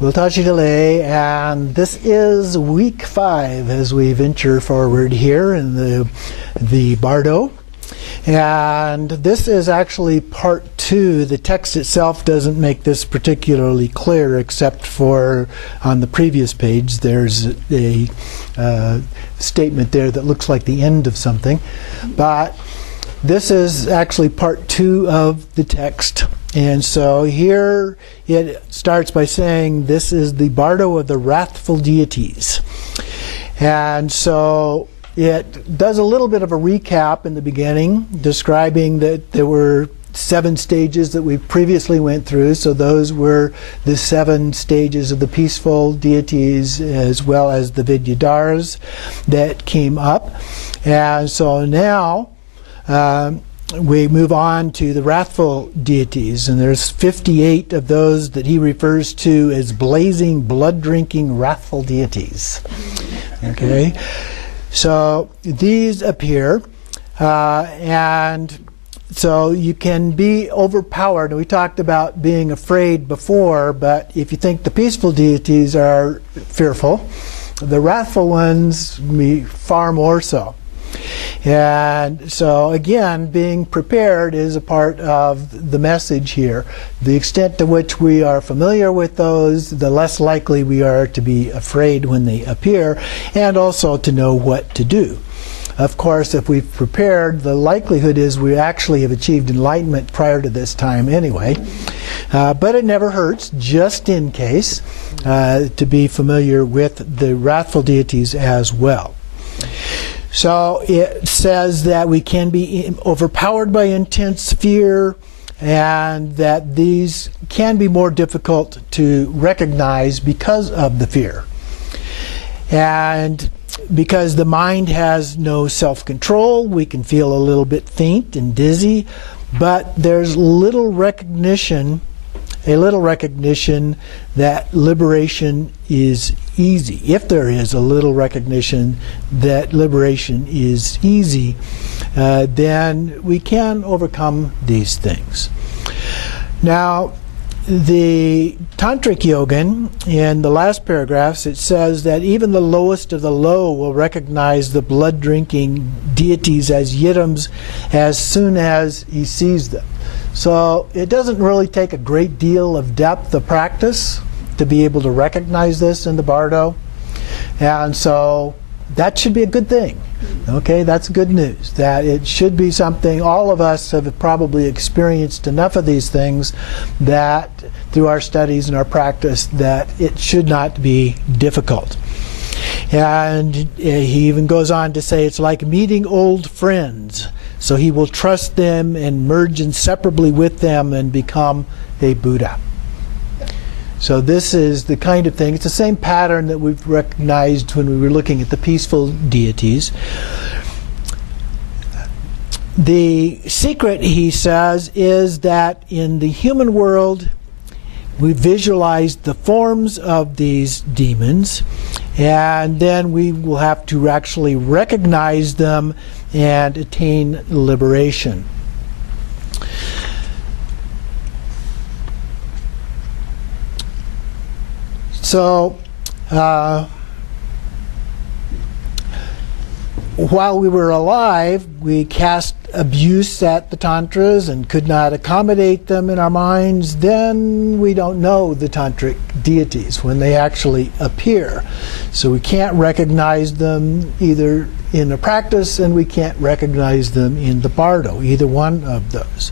Wiltashidale, and this is week 5 as we venture forward here in the Bardo. And this is actually part 2. The text itself doesn't make this particularly clear, except for on the previous page there's a statement there that looks like the end of something. But this is actually part 2 of the text. And so here it starts by saying this is the Bardo of the wrathful deities. And so it does a little bit of a recap in the beginning, describing that there were 7 stages that we previously went through. So those were the 7 stages of the peaceful deities as well as the Vidyadharas that came up. And so now we move on to the wrathful deities, and there's 58 of those that he refers to as blazing, blood-drinking, wrathful deities. Okay, so these appear, and so you can be overpowered. We talked about being afraid before, but if you think the peaceful deities are fearful, the wrathful ones be far more so. And so again, being prepared is a part of the message here. The extent to which we are familiar with those, the less likely we are to be afraid when they appear, and also to know what to do. Of course, if we've prepared, the likelihood is we actually have achieved enlightenment prior to this time anyway. But it never hurts, just in case, to be familiar with the wrathful deities as well. So it says that we can be overpowered by intense fear, and that these can be more difficult to recognize because of the fear. And because the mind has no self-control, we can feel a little bit faint and dizzy, but there's little recognition that liberation is easy. If there is a little recognition that liberation is easy, then we can overcome these things. Now, the Tantric Yogin, in the last paragraphs, it says that even the lowest of the low will recognize the blood-drinking deities as yidams as soon as he sees them. So it doesn't really take a great deal of depth of practice to be able to recognize this in the Bardo. And so that should be a good thing. Okay, that's good news. That it should be something, all of us have probably experienced enough of these things that through our studies and our practice that it should not be difficult. And he even goes on to say it's like meeting old friends. So he will trust them and merge inseparably with them and become a Buddha. So this is the kind of thing, it's the same pattern that we've recognized when we were looking at the peaceful deities. The secret, he says, is that in the human world we visualize the forms of these demons, and then we will have to actually recognize them and attain liberation. So, while we were alive, we cast abuse at the Tantras and could not accommodate them in our minds. Then we don't know the Tantric deities when they actually appear. So we can't recognize them either in a practice, and we can't recognize them in the Bardo, either one of those.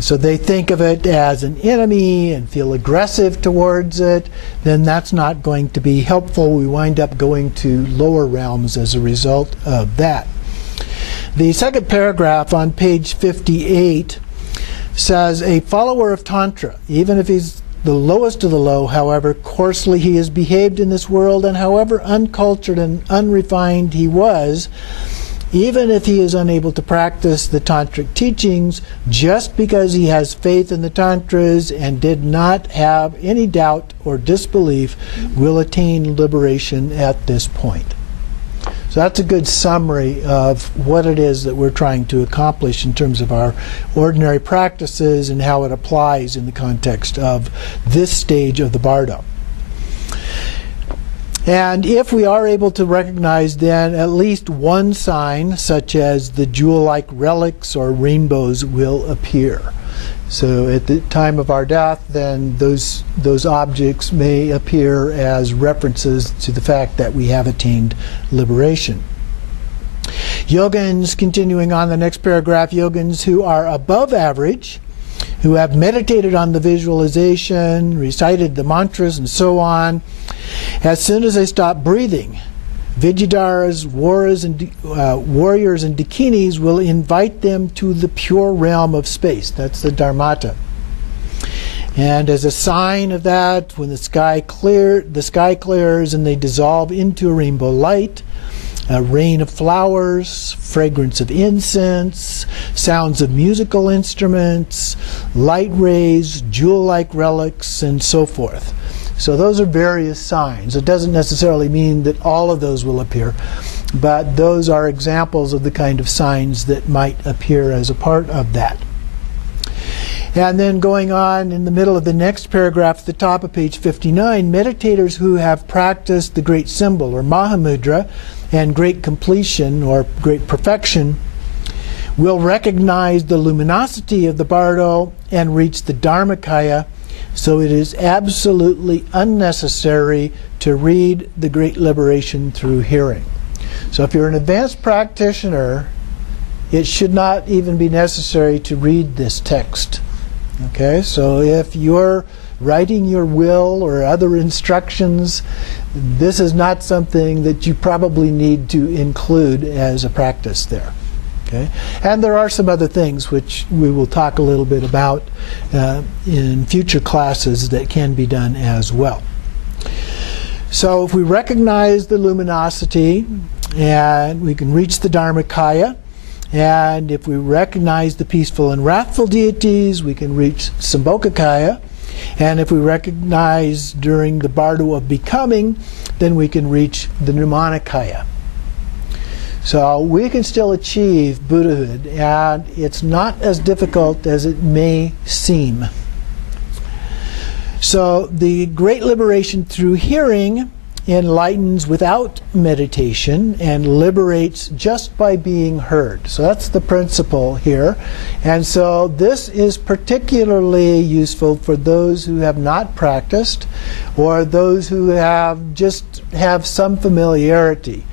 So they think of it as an enemy and feel aggressive towards it. Then that's not going to be helpful. We wind up going to lower realms as a result of that. The second paragraph on page 58 says, a follower of Tantra, even if he's the lowest of the low, however coarsely he has behaved in this world, and however uncultured and unrefined he was, even if he is unable to practice the Tantric teachings, just because he has faith in the Tantras and did not have any doubt or disbelief, will attain liberation at this point. So that's a good summary of what it is that we're trying to accomplish in terms of our ordinary practices and how it applies in the context of this stage of the Bardo. And if we are able to recognize then at least one sign, such as the jewel-like relics or rainbows, will appear. So at the time of our death, then those objects may appear as references to the fact that we have attained liberation. Yogins, continuing on the next paragraph, yogins who are above average, who have meditated on the visualization, recited the mantras, and so on, as soon as they stop breathing, Vijayadas, warriors and dakinis will invite them to the pure realm of space. That's the Dharmata. And as a sign of that, when the sky clears and they dissolve into a rainbow light, a rain of flowers, fragrance of incense, sounds of musical instruments, light rays, jewel-like relics, and so forth. So those are various signs. It doesn't necessarily mean that all of those will appear, but those are examples of the kind of signs that might appear as a part of that. And then going on in the middle of the next paragraph at the top of page 59, meditators who have practiced the great symbol or Mahamudra and great completion or great perfection will recognize the luminosity of the bardo and reach the Dharmakaya. So it is absolutely unnecessary to read the Great Liberation through hearing. So if you're an advanced practitioner, it should not even be necessary to read this text. Okay, so if you're writing your will or other instructions, this is not something that you probably need to include as a practice there. Okay? And there are some other things which we will talk a little bit about in future classes that can be done as well. So if we recognize the luminosity and we can reach the Dharmakaya, and if we recognize the peaceful and wrathful deities, we can reach Sambhogakaya. And if we recognize during the bardo of becoming, then we can reach the Nirmanakaya. So we can still achieve Buddhahood, and it's not as difficult as it may seem. So the Great Liberation through hearing enlightens without meditation and liberates just by being heard. So that's the principle here. And so this is particularly useful for those who have not practiced or those who have some familiarity.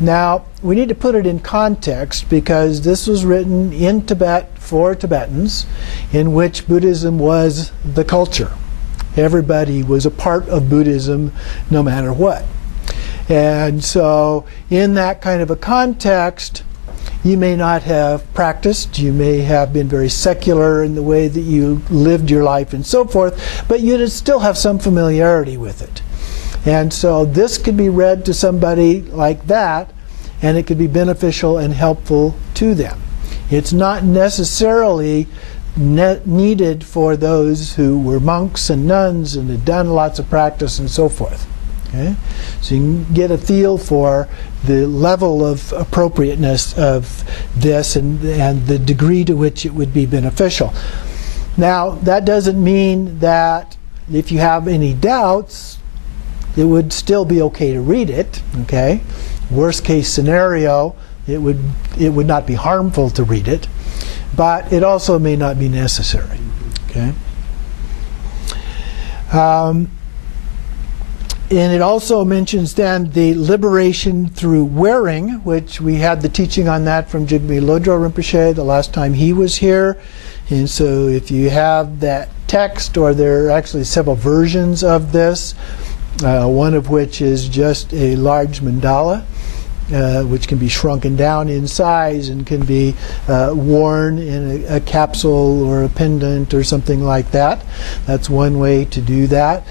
Now, we need to put it in context because this was written in Tibet for Tibetans, in which Buddhism was the culture. Everybody was a part of Buddhism no matter what. And so in that kind of a context, you may not have practiced, you may have been very secular in the way that you lived your life and so forth, but you'd still have some familiarity with it. And so this could be read to somebody like that, and it could be beneficial and helpful to them. It's not necessarily needed for those who were monks and nuns and had done lots of practice and so forth. Okay? So you can get a feel for the level of appropriateness of this and the degree to which it would be beneficial. Now, that doesn't mean that if you have any doubts, it would still be okay to read it. Okay? Worst case scenario, it would not be harmful to read it. But it also may not be necessary. Okay? And it also mentions then the liberation through wearing, which we had the teaching on that from Jigme Lodro Rinpoche the last time he was here. And so if you have that text, or there are actually several versions of this, one of which is just a large mandala, which can be shrunken down in size and can be worn in a capsule or a pendant or something like that. That's one way to do that.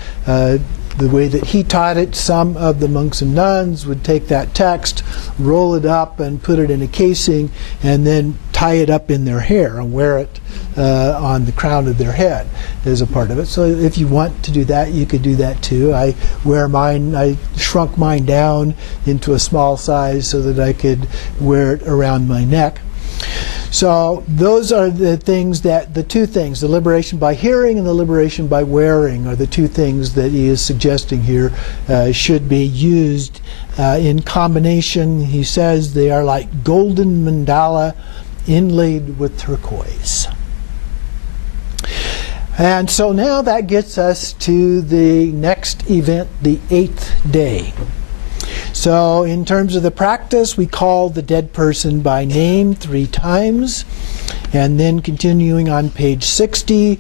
The way that he taught it, some of the monks and nuns would take that text, roll it up and put it in a casing, and then tie it up in their hair and wear it on the crown of their head as a part of it. So if you want to do that, you could do that too. I wear mine, I shrunk mine down into a small size so that I could wear it around my neck. So those are the things that, the two things, the liberation by hearing and the liberation by wearing, are the two things that he is suggesting here should be used in combination. He says they are like golden mandala inlaid with turquoise. And so now that gets us to the next event, the 8th day. So in terms of the practice, we call the dead person by name 3 times. And then continuing on page 60,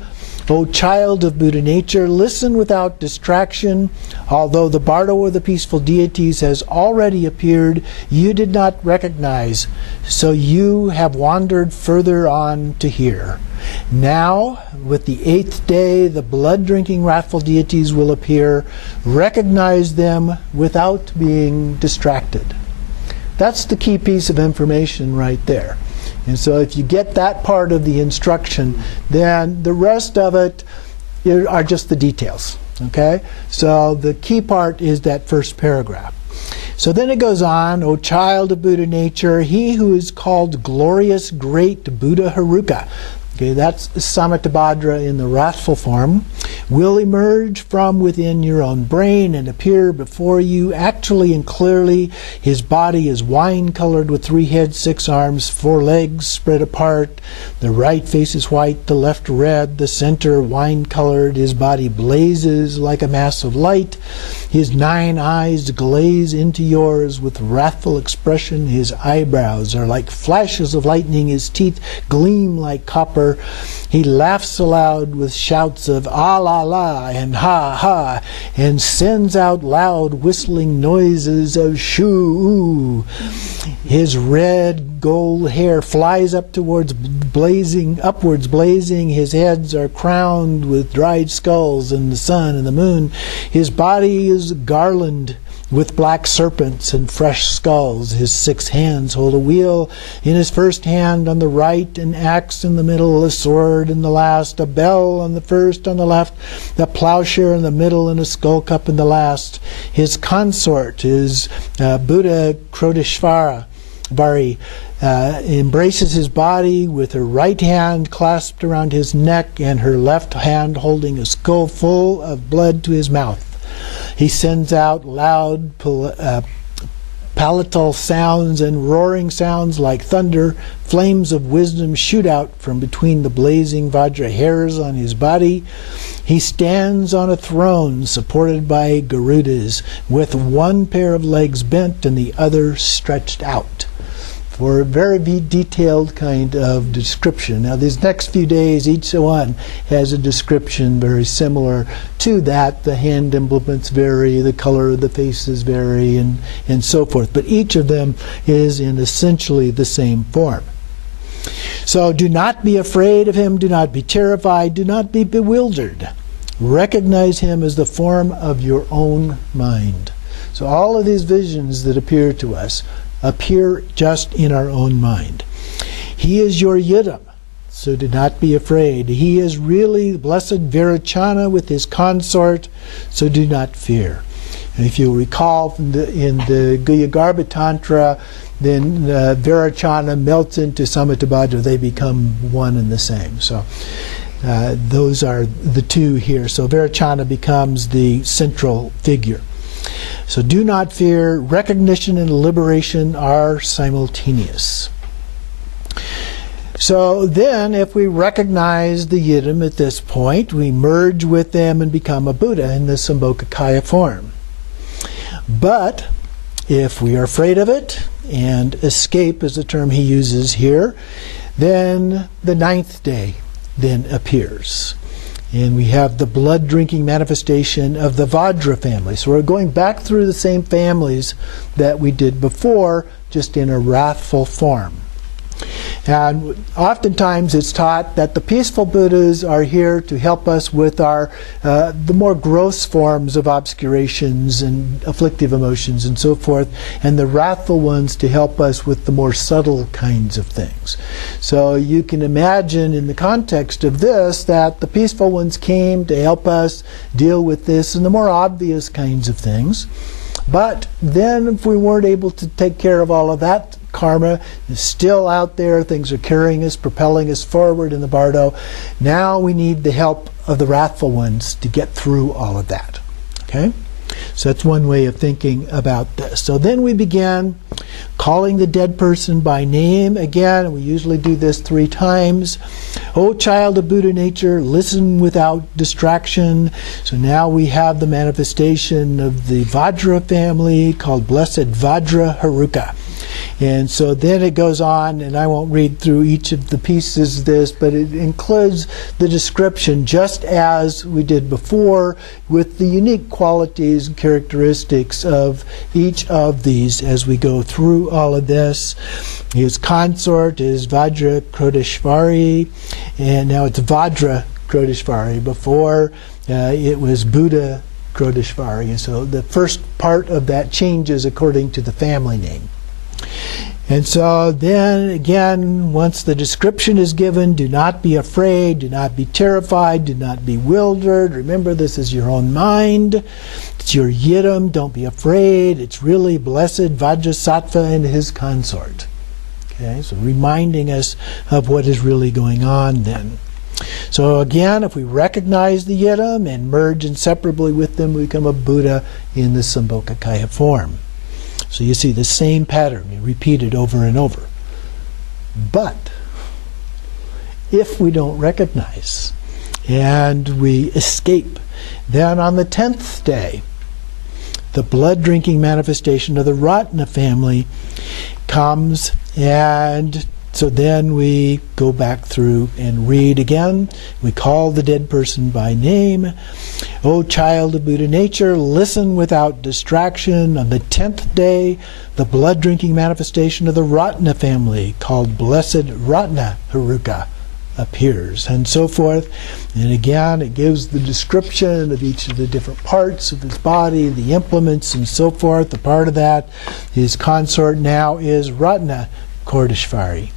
O child of Buddha nature, listen without distraction. Although the bardo or the peaceful deities has already appeared, you did not recognize, so you have wandered further on to hear. Now, with the 8th day, the blood-drinking wrathful deities will appear. Recognize them without being distracted. That's the key piece of information right there. And so if you get that part of the instruction, then the rest of it are just the details. Okay? So the key part is that first paragraph. So then it goes on, O child of Buddha nature, he who is called glorious great Buddha Haruka, okay, that's Samattabhadra in the wrathful form, will emerge from within your own brain and appear before you actually and clearly. His body is wine-colored with 3 heads, 6 arms, 4 legs spread apart. The right face is white, the left red, the center wine-colored. His body blazes like a mass of light. His 9 eyes glaze into yours with wrathful expression. His eyebrows are like flashes of lightning. His teeth gleam like copper. He laughs aloud with shouts of ah la la and ha ha, and sends out loud whistling noises of shoo. His red gold hair flies up upwards blazing. His heads are crowned with dried skulls and the sun and the moon. His body is garlanded with black serpents and fresh skulls. His 6 hands hold a wheel. In his first hand on the right, an axe in the middle, a sword in the last, a bell on the first, on the left, a plowshare in the middle, and a skull cup in the last. His consort is Buddha Krodeshvara. Embraces his body with her right hand clasped around his neck and her left hand holding a skull full of blood to his mouth. He sends out loud palatal sounds and roaring sounds like thunder. Flames of wisdom shoot out from between the blazing Vajra hairs on his body. He stands on a throne supported by Garudas, with 1 pair of legs bent and the other stretched out. For a very detailed kind of description. Now these next few days, each one has a description very similar to that. The hand implements vary, the color of the faces vary, and so forth. But each of them is in essentially the same form. So do not be afraid of him, do not be terrified, do not be bewildered. Recognize him as the form of your own mind. So all of these visions that appear to us appear just in our own mind. He is your yidam, so do not be afraid. He is really blessed Virachana with his consort, so do not fear. And if you recall in the Guyagarbha Tantra, then Virachana melts into Samattabhadra. They become one and the same. So those are the two here. So Virachana becomes the central figure. So do not fear. Recognition and liberation are simultaneous. So then, if we recognize the yidam at this point, we merge with them and become a Buddha in the Sambhogakaya form. But if we are afraid of it, and escape is the term he uses here, then the 9th day then appears. And we have the blood-drinking manifestation of the Vajra family. So we're going back through the same families that we did before, just in a wrathful form. And oftentimes it's taught that the peaceful Buddhas are here to help us with our the more gross forms of obscurations and afflictive emotions and so forth, and the wrathful ones to help us with the more subtle kinds of things. So you can imagine in the context of this that the peaceful ones came to help us deal with this and the more obvious kinds of things. But then if we weren't able to take care of all of that karma is still out there. Things are carrying us, propelling us forward in the bardo. Now we need the help of the wrathful ones to get through all of that. Okay? So that's one way of thinking about this. So then we began calling the dead person by name again. We usually do this 3 times. O child of Buddha nature, listen without distraction. So now we have the manifestation of the Vajra family called Blessed Vajra Haruka. And so then it goes on, and I won't read through each of the pieces of this, but it includes the description just as we did before, with the unique qualities and characteristics of each of these as we go through all of this. His consort is Vajra Krodeshvari, and now it's Vajra Krodeshvari. Before it was Buddha Krodeshvari. And so the first part of that changes according to the family name. And so then again, once the description is given, do not be afraid, do not be terrified, do not be bewildered. Remember, this is your own mind. It's your yidam. Don't be afraid. It's really blessed Vajrasattva and his consort. Okay, so reminding us of what is really going on then. So again, if we recognize the yidam and merge inseparably with them, we become a Buddha in the Sambhogakaya form. So you see the same pattern repeated over and over. But if we don't recognize and we escape, then on the 10th day, the blood-drinking manifestation of the Ratna family comes, and so then we go back through and read again. We call the dead person by name. O child of Buddha nature, listen without distraction. On the 10th day, the blood-drinking manifestation of the Ratna family, called Blessed Ratna Haruka, appears, and so forth. And again, it gives the description of each of the different parts of his body, the implements, and so forth. The part of that, his consort now is Ratna Krodeshvari.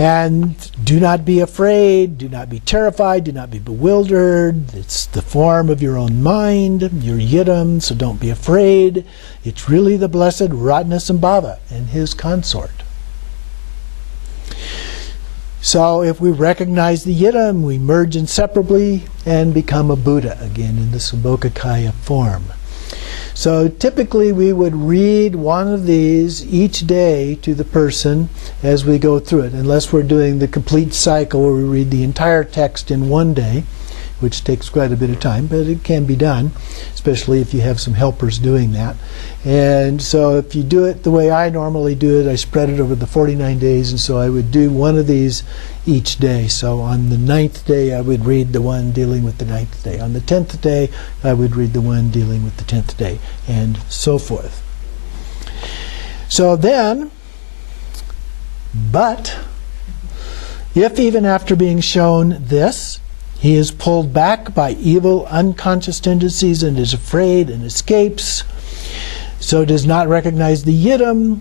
And do not be afraid, do not be terrified, do not be bewildered. It's the form of your own mind, your yidam, so don't be afraid. It's really the blessed Ratnasambhava and his consort. So if we recognize the yidam, we merge inseparably and become a Buddha again in the Sambhogakaya form. So typically we would read one of these each day to the person as we go through it, unless we're doing the complete cycle where we read the entire text in one day, which takes quite a bit of time, but it can be done, especially if you have some helpers doing that. And so if you do it the way I normally do it, I spread it over the 49 days, and so I would do one of these each day. So on the 9th day, I would read the one dealing with the 9th day. On the 10th day, I would read the one dealing with the 10th day, and so forth. So then, but if even after being shown this, he is pulled back by evil unconscious tendencies and is afraid and escapes, so does not recognize the yidam,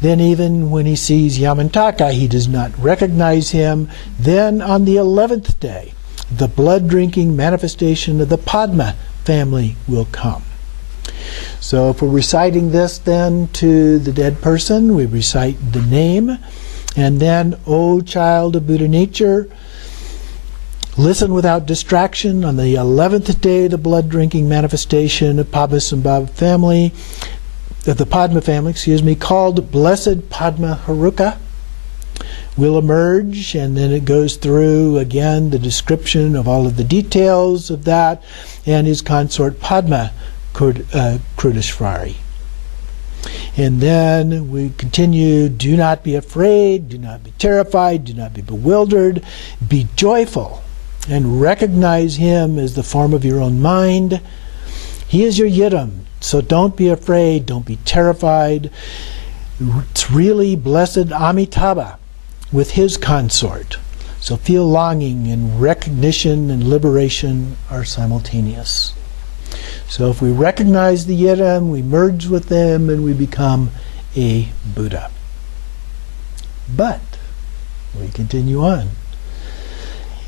then even when he sees Yamantaka, he does not recognize him. Then on the 11th day, the blood-drinking manifestation of the Padma family will come. So if we're reciting this then to the dead person, we recite the name, and then, O child of Buddha nature, listen without distraction. On the 11th day, the blood-drinking manifestation of Padmasambhava family, the Padma family, called Blessed Padma Haruka, will emerge, and then it goes through again the description of all of the details of that, and his consort Padma Krodeshvari. And then we continue, do not be afraid, do not be terrified, do not be bewildered, be joyful, and recognize him as the form of your own mind. He is your yidam. So don't be afraid, don't be terrified. It's really blessed Amitabha with his consort. So feel longing and recognition and liberation are simultaneous. So if we recognize the yidam, we merge with them and we become a Buddha. But we continue on.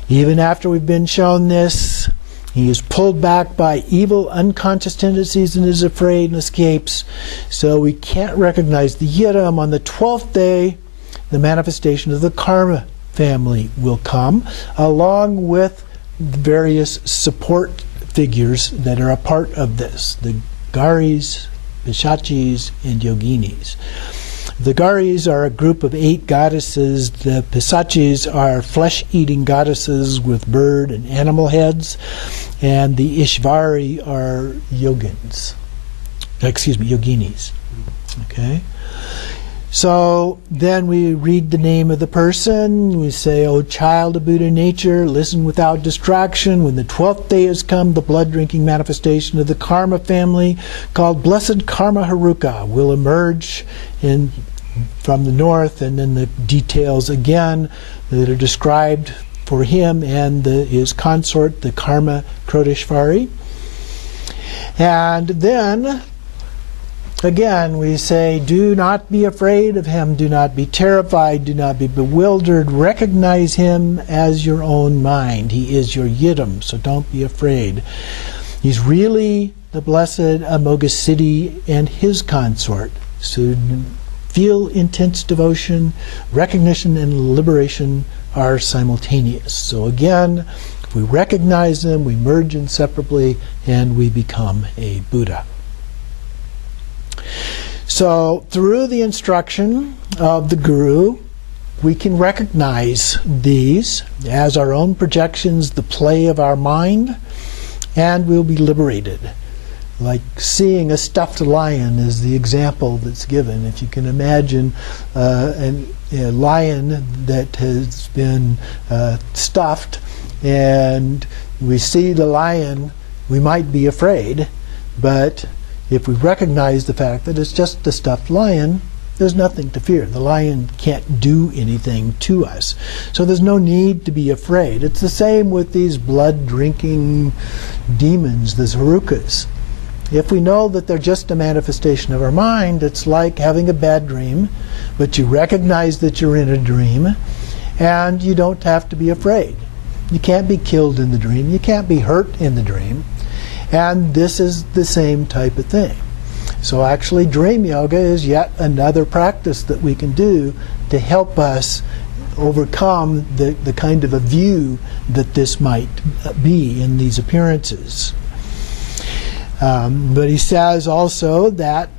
Even after we've been shown this, He is pulled back by evil, unconscious tendencies and is afraid and escapes. So we can't recognize the yidam. On the 12th day, the manifestation of the karma family will come, along with various support figures that are a part of this, the Garis, Pishachis, and Yoginis. The Garis are a group of 8 goddesses. The Pisachis are flesh-eating goddesses with bird and animal heads. And the Ishvari are yoginis. Okay? So then we read the name of the person. We say, "O child of Buddha nature, listen without distraction. When the 12th day has come, the blood-drinking manifestation of the karma family, called Blessed Karma Haruka, will emerge from the north," and then the details again that are described for him and his consort, the Karma Krodeshvari. And then again, we say, do not be afraid of him, do not be terrified, do not be bewildered. Recognize him as your own mind. He is your yidam, so don't be afraid. He's really the blessed Amoghasiddhi and his consort. So feel intense devotion, recognition, and liberation are simultaneous. So again, if we recognize them, we merge inseparably, and we become a Buddha. So through the instruction of the Guru, we can recognize these as our own projections, the play of our mind, and we'll be liberated. Like seeing a stuffed lion is the example that's given. If you can imagine a lion that has been stuffed, and we see the lion, we might be afraid, but if we recognize the fact that it's just a stuffed lion, there's nothing to fear. The lion can't do anything to us. So there's no need to be afraid. It's the same with these blood-drinking demons, the Harukas. If we know that they're just a manifestation of our mind, it's like having a bad dream, but you recognize that you're in a dream, and you don't have to be afraid. You can't be killed in the dream. You can't be hurt in the dream. And this is the same type of thing. So actually, dream yoga is yet another practice that we can do to help us overcome the kind of a view that this might be in these appearances. But he says also that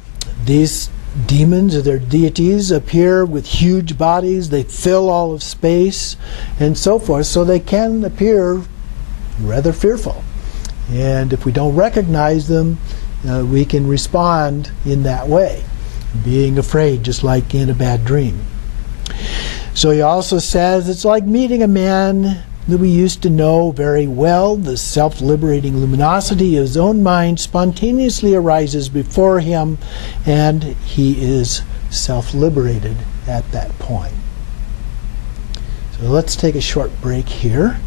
these demons or their deities appear with huge bodies, they fill all of space, and so forth, so they can appear rather fearful. And if we don't recognize them, we can respond in that way, being afraid, just like in a bad dream. So he also says it's like meeting a man that we used to know very well. The self-liberating luminosity of his own mind spontaneously arises before him, and he is self-liberated at that point. So let's take a short break here.